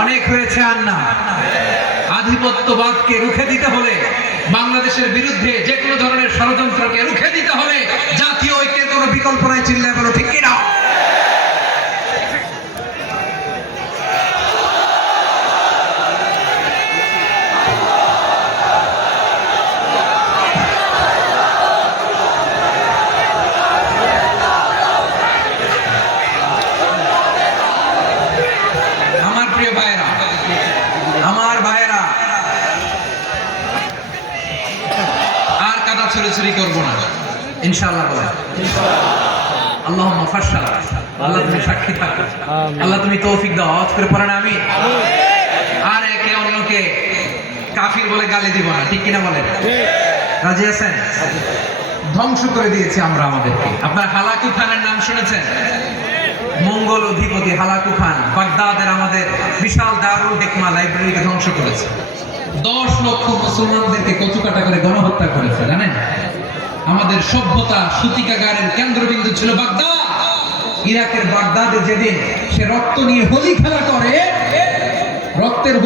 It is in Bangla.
অনেক হয়েছে আর না আধিপত্যবাদকে রুখে দিতে হলে, বাংলাদেশের বিরুদ্ধে যে কোনো ধরনের ষড়যন্ত্রকে রুখে দিতে হবে জাতীয় ঐক্যের কোনো বিকল্প নাই চিল্লায় আর কাদা ছড়ি করব না। ইনশাআল্লাহ বলে আল্লাহ ফাশাল আল্লাহ তুমি সাক্ষী থাকো। আল্লাহ তুমি তৌফিক দাও। আওয়াজ করে পড়েন আমি আর একে অন্যকে কাফির বলে গালি দিব না ঠিক কিনা বলেন? রাজি আছেন? ধ্বংস করে দিয়েছি আমরা আমাদেরকে। আপনার হালাকু খানের নাম শুনেছেন? মঙ্গল অধিপতি হালাকু খান বাগদাদের আমাদের বিশাল দারুল হেকমা লাইব্রেরিকে ধ্বংস করেছে। দশ লক্ষ মুসলমানদেরকে কচুকাটা করে গণহত্যা করেছে জানেন? আমাদের সভ্যতা সূতিকাগারের কেন্দ্রবিন্দু ছিল বাগদাদ। ইরাকের বাগদাদে যেদিন সে রক্ত নিয়ে হোলি খেলা করে, রক্তের